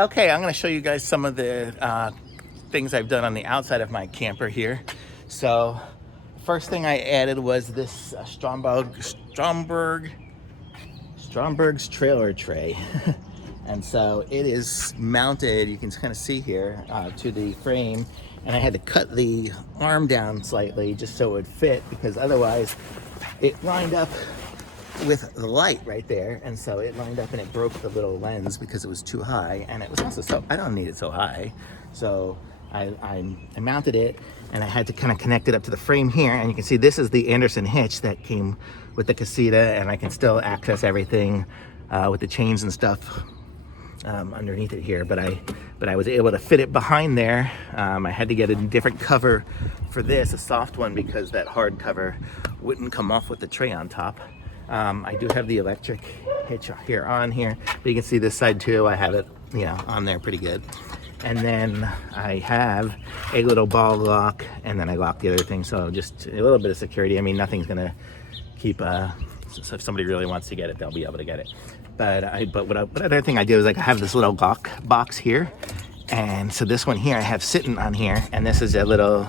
Okay, I'm going to show you guys some of the things I've done on the outside of my camper here. So, first thing I added was this Stromberg's trailer tray. And so it is mounted, you can kind of see here, to the frame. And I had to cut the arm down slightly just so it would fit, because otherwise it lined up with the light right there, and so it lined up and it broke the little lens because it was too high, and it was also so, I don't need it so high, so I mounted it, and I had to kind of connect it up to the frame here, and you can see this is the Anderson hitch that came with the Casita, and I can still access everything with the chains and stuff underneath it here, but I was able to fit it behind there. I had to get a different cover for this, a soft one, because that hard cover wouldn't come off with the tray on top. I do have the electric hitch here on here, but you can see this side too. I have it, on there pretty good. And then I have a little ball lock, and then I lock the other thing. So just a little bit of security. I mean, nothing's gonna keep, so if somebody really wants to get it, they'll be able to get it. But what other thing I do is, like, I have this little lock box here. And so this one here I have sitting on here, and this is a little,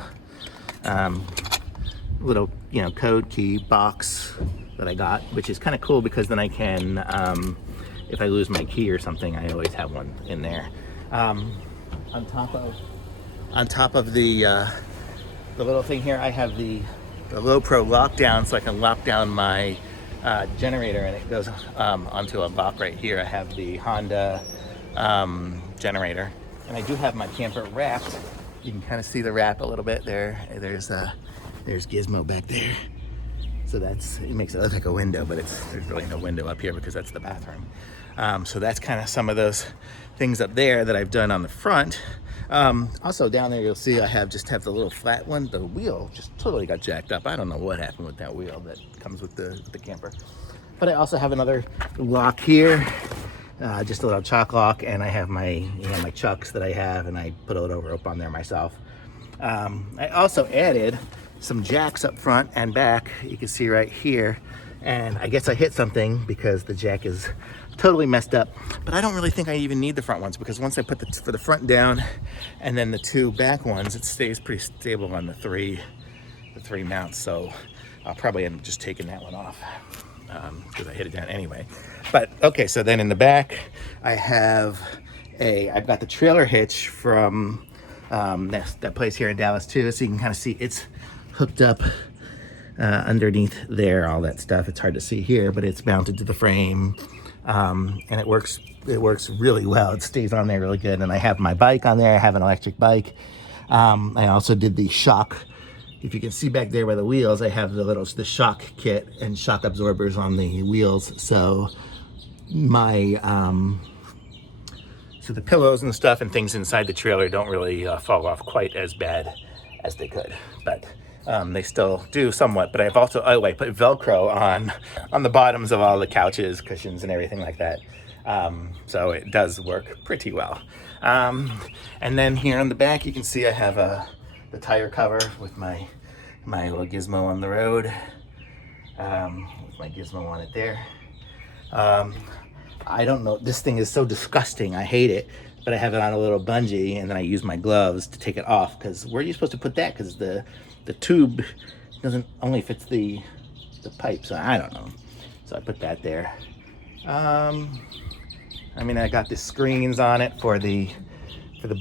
code key box that I got, which is kind of cool because then I can, if I lose my key or something, I always have one in there. On top of the little thing here, I have the low pro lockdown, so I can lock down my generator, and it goes onto a block right here. I have the Honda generator, and I do have my camper wrapped. You can kind of see the wrap a little bit there. There's Gizmo back there. So it makes it look like a window, but there's really no window up here because that's the bathroom. So that's kind of some of those things up there that I've done on the front. Also down there, you'll see I have the little flat one. The wheel just totally got jacked up. I don't know what happened with that wheel that comes with the camper. But I also have another lock here, just a little chalk lock, and I have my chucks that I have, and I put a little rope on there myself. I also added some jacks up front and back. You can see right here, and I guess I hit something because the jack is totally messed up, but I don't really think I even need the front ones, because once I put for the front down and then the two back ones, it stays pretty stable on the three mounts. So I'll probably end up just taking that one off because I hit it down anyway. But okay, so then in the back I've got the trailer hitch from that place here in Dallas too, so you can kind of see it's hooked up underneath there, all that stuff. It's hard to see here, but it's mounted to the frame, and it works really well. It stays on there really good. And I have my bike on there. I have an electric bike. I also did the shock. If you can see back there by the wheels, I have the shock kit and shock absorbers on the wheels. So so the pillows and stuff and things inside the trailer don't really fall off quite as bad as they could, but they still do somewhat. But I put Velcro on the bottoms of all the couches, cushions, and everything like that. So it does work pretty well. And then here on the back, you can see I have the tire cover with my little Gizmo on the road, with my Gizmo on it there. I don't know, this thing is so disgusting, I hate it, but I have it on a little bungee, and then I use my gloves to take it off, because where are you supposed to put that? Because the tube only fits the pipe, so I don't know. So I put that there. I got the screens on it for the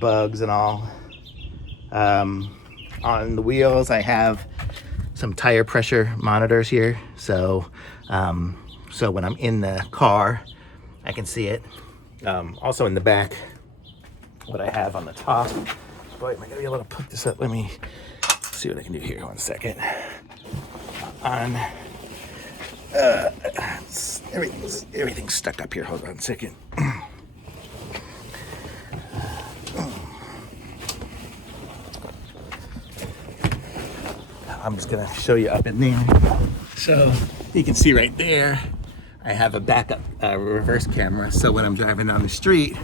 bugs and all. On the wheels, I have some tire pressure monitors here, so when I'm in the car, I can see it. Also in the back, what I have on the top. Boy, am I gonna be able to put this up? Let me see what I can do here. 1 second. Everything's stuck up here. Hold on a second. I'm just gonna show you up in there. So you can see right there, I have a backup reverse camera. So when I'm driving down the street,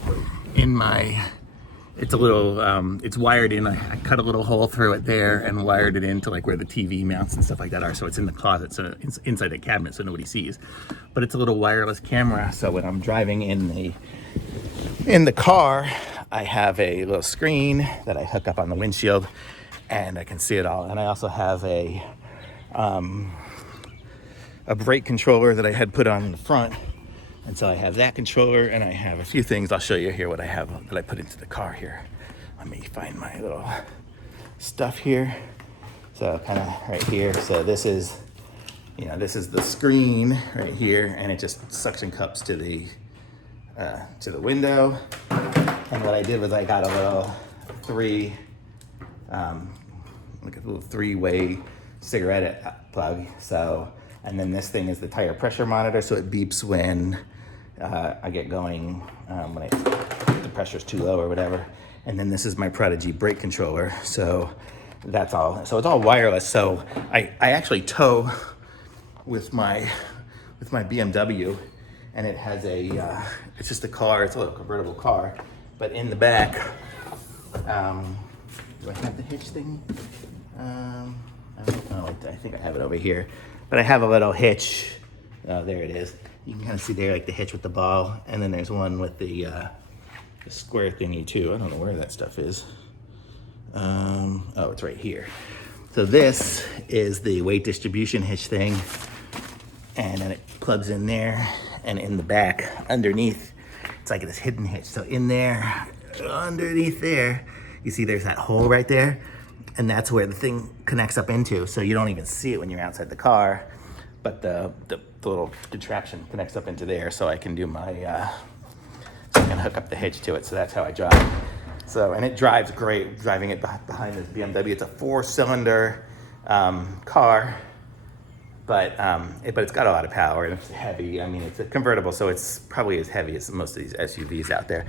it's a little, it's wired in. I cut a little hole through it there and wired it into like where the TV mounts and stuff like that are. So it's in the closet, so it's inside the cabinet, so nobody sees. But it's a little wireless camera. So when I'm driving in In the car, I have a little screen that I hook up on the windshield, and I can see it all. And I also have a brake controller that I had put on in the front. And so I have that controller, and I have a few things. I'll show you here what I have that I put into the car here. Let me find my little stuff here. So kind of right here. So this is, this is the screen right here, and it just suction cups to the window. And what I did was I got a little three-way cigarette plug. So, and then this thing is the tire pressure monitor, so it beeps when I get going, when the pressure's too low or whatever. And then this is my Prodigy brake controller. So that's all. So it's all wireless. So I actually tow with my BMW, and it has it's just a car. It's a little convertible car, but in the back, do I have the hitch thing? I don't know. I think I have it over here, but I have a little hitch. Oh, there it is. You can kind of see there, like the hitch with the ball, and then there's one with the square thingy too. I don't know where that stuff is. Oh, it's right here. So this is the weight distribution hitch thing, and then it plugs in there, and in the back, underneath, it's like this hidden hitch. So in there, underneath there, you see there's that hole right there, and that's where the thing connects up into. So you don't even see it when you're outside the car, but the little contraption connects up into there, so I can do my, so I can hook up the hitch to it. So that's how I drive. So, and it drives great, driving it behind this BMW. It's a 4-cylinder car, but it's got a lot of power, and it's heavy. I mean, it's a convertible, so it's probably as heavy as most of these SUVs out there.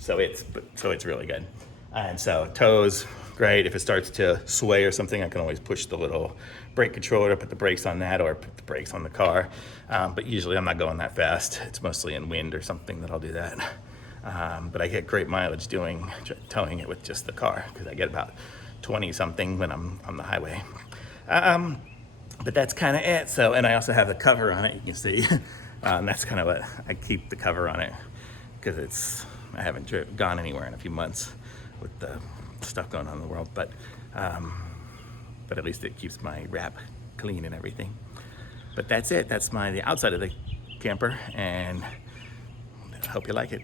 So it's really good. And so tows, great. If it starts to sway or something, I can always push the little brake controller, put the brakes on that, or put the brakes on the car. But usually I'm not going that fast. It's mostly in wind or something that I'll do that. But I get great mileage towing it with just the car, because I get about 20 something when I'm on the highway. But that's kind of it. So, and I also have the cover on it, you can see. That's kind of what I keep the cover on it, because I haven't gone anywhere in a few months with the stuff going on in the world, but at least it keeps my wrap clean and everything. But that's it. That's the outside of the camper, and I hope you like it.